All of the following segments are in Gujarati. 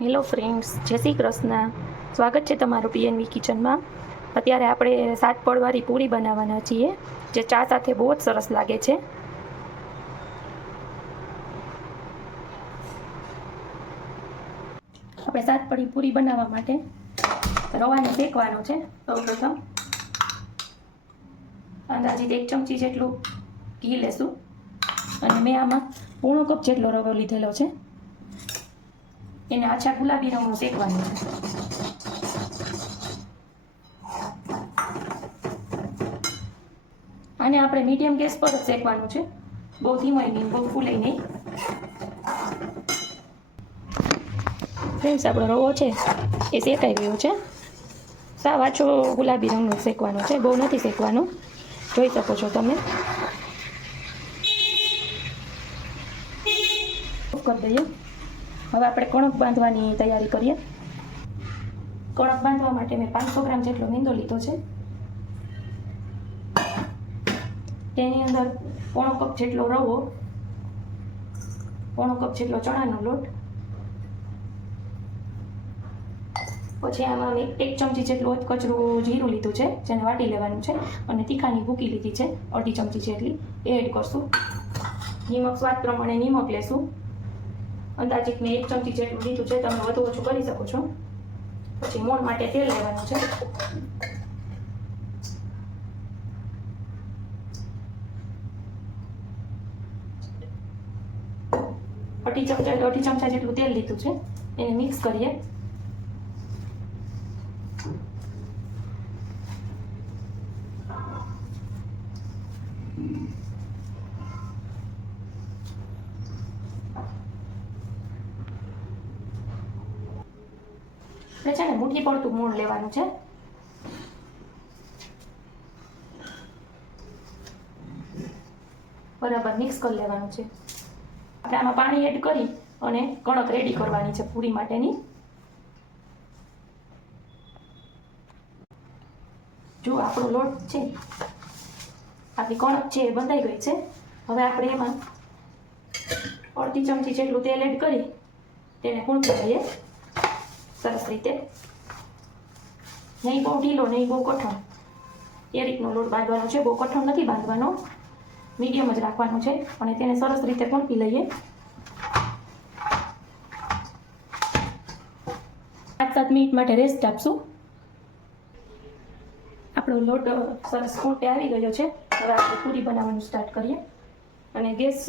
હેલો ફ્રેન્ડ્સ, જય શ્રી કૃષ્ણ. સ્વાગત છે તમારું પીએનવી કિચનમાં. અત્યારે આપણે 7 પડવાળી પૂરી બનાવવાના છીએ, જે ચા સાથે બહુ જ સરસ લાગે છે. આપણે 7 પડી પૂરી બનાવવા માટે રવાને શેકવાનો છે. સૌપ્રથમ અંદાજિત 1 ચમચી જેટલું ઘી લેશું અને મેં આમાં પોણો કપ જેટલો રવો લીધેલો છે. એને આછા ગુલાબી રંગનું શેકવાનું છે. આને આપણે મીડિયમ ગેસ પર જ શેકવાનું છે, બહુ ધીમાઈ નહીં, બહુ ફૂલાઈ નહીં. ફ્રેન્ડ્સ, આપણો રવો છે એ શેકાઈ ગયો છે. સાવ આછો ગુલાબી રંગનો શેકવાનો છે, બહુ નથી શેકવાનો, જોઈ શકો છો તમે. કરી દઈએ. હવે આપણે કણક બાંધવાની તૈયારી કરીએ. કણક બાંધવા માટે મેં 500 ગ્રામ જેટલો મેંદો લીધો છે. તેની અંદર પોણો કપ જેટલો રવો, પોણો કપ જેટલો ચણાનો લોટ, પછી આમાં મેં 1 ચમચી જેટલું કચરું જીરું લીધું છે, જેને વાટી લેવાનું છે, અને તીખાની ભૂકી લીધી છે 1/2 ચમચી જેટલી, એ એડ કરશું. નિમક સ્વાદ પ્રમાણે નિમક લેશું. અંદાજિત મેં 1 ચમચી જેટલું લીધું છે, તમે વધુ ઓછું કરી શકો છો. પછી મોણ માટે તેલ લેવાનું છે. અઢી ચમચા જેટલું તેલ લીધું છે, એને મિક્સ કરીએ. આપણે છે ને મુઠ્ઠી પડતું મોણ લેવાનું છે. બરાબર મિક્સ કરી લેવાનું છે. આપણે આમાં પાણી એડ કરી અને કણક રેડી કરવાની છે પૂરી માટેની. જો આપણો લોટ છે, આપણી કણક છે એ બંધાઈ ગઈ છે. હવે આપણે એમાં 1/2 ચમચી જેટલું તેલ એડ કરી તેને કૂણકી લઈએ સરસ રીતે. નહીં બહુ ઢીલો, નહીં બહુ કઠણ, એ રીતનો લોટ બાંધવાનો છે. બહુ કઠણ નથી બાંધવાનો, મીડિયમ જ રાખવાનું છે, અને તેને સરસ રીતે કૂણકી લઈએ. 5-7 મિનિટ માટે રેસ્ટ આપશું. આપણો લોટ સરસ કૂણકે આવી ગયો છે. હવે આપણે પૂરી બનાવવાનું સ્ટાર્ટ કરીએ. અને ગેસ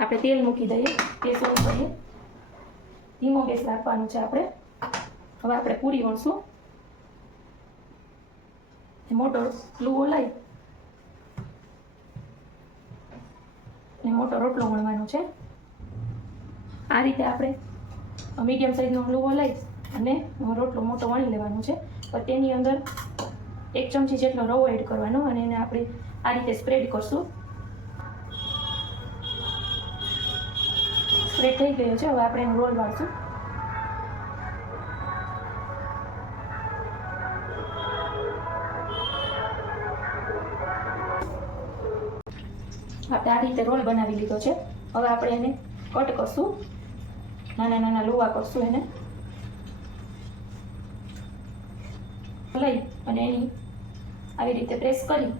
આપણે તેલ મૂકી દઈએ, ગેસ ઓન કરીએ. ધીમો ગેસ રાખવાનો છે આપણે. હવે આપણે પૂરી વણશું. મોટો લુવો લઈ અને મોટો રોટલો વણવાનો છે. આ રીતે આપણે મીડિયમ સાઈઝનો લુવો લઈ અને રોટલો મોટો વણી લેવાનો છે. પણ તેની અંદર 1 ચમચી જેટલો રવો એડ કરવાનો, અને એને આપણે આ રીતે સ્પ્રેડ કરશું. સ્પ્રેડ થઈ ગયો છે. હવે આપણે એનો રોલ વાળશું. આપણે આ રીતે રોલ બનાવી લીધો છે. હવે આપણે એને કટ કરશું, નાના નાના લુવા કરશું. એને લઈ અને એની આવી રીતે પ્રેસ કરી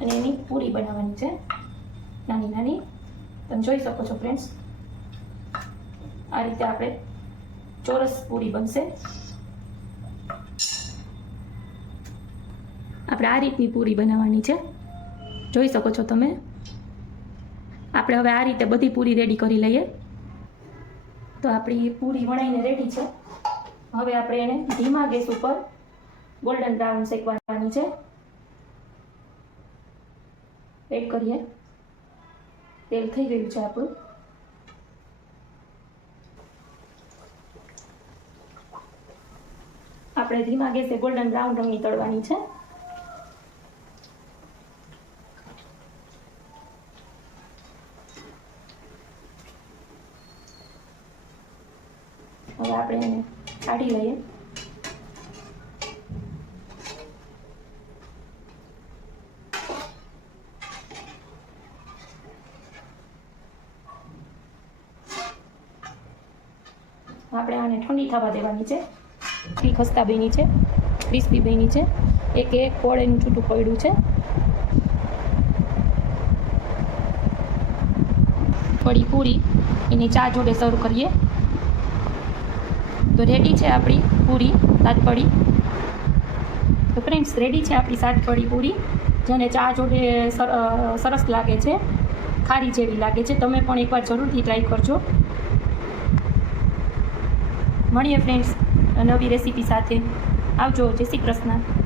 અને એની પૂરી બનાવવાની છે, નાની નાની. તમે જોઈ શકો છો ફ્રેન્ડ્સ, આ રીતે આપણે ચોરસ પૂરી બનશે. આપણે આ રીતની પૂરી બનાવવાની છે, જોઈ શકો છો તમે. આપણે હવે આ રીતે બધી પૂરી રેડી કરી લઈએ. તો આપણી પૂરી વણાઈને રેડી છે. હવે આપણે એને ધીમા ગેસ ઉપર ગોલ્ડન બ્રાઉન શેકવાની છે. એડ કરીએ. તેલ થઈ ગયું છે આપણું. આપણે ધીમા ગેસે ગોલ્ડન બ્રાઉન રંગની તળવાની છે. હવે આપણે એને કાઢી લઈએ. આપણે આને ઠંડી થવા દેવાની છે. ખસ્તા બની છે, ક્રિસ્પી બની છે. એક કોળીનું છૂટું પડ્યું છે. થોડી પૂરી એની ચા જોડે સર્વ કરીએ તો રેડી છે આપણી પૂરી સાતપડી. તો ફ્રેન્ડ્સ, રેડી છે આપણી સાતપડી પૂરી, જેને ચા જોડે સરસ લાગે છે, ખારી જેવી લાગે છે. તમે પણ એકવાર જરૂરથી ટ્રાય કરજો. મળીએ ફ્રેન્ડ્સ નવી રેસીપી સાથે. આવજો. જય શ્રી કૃષ્ણ.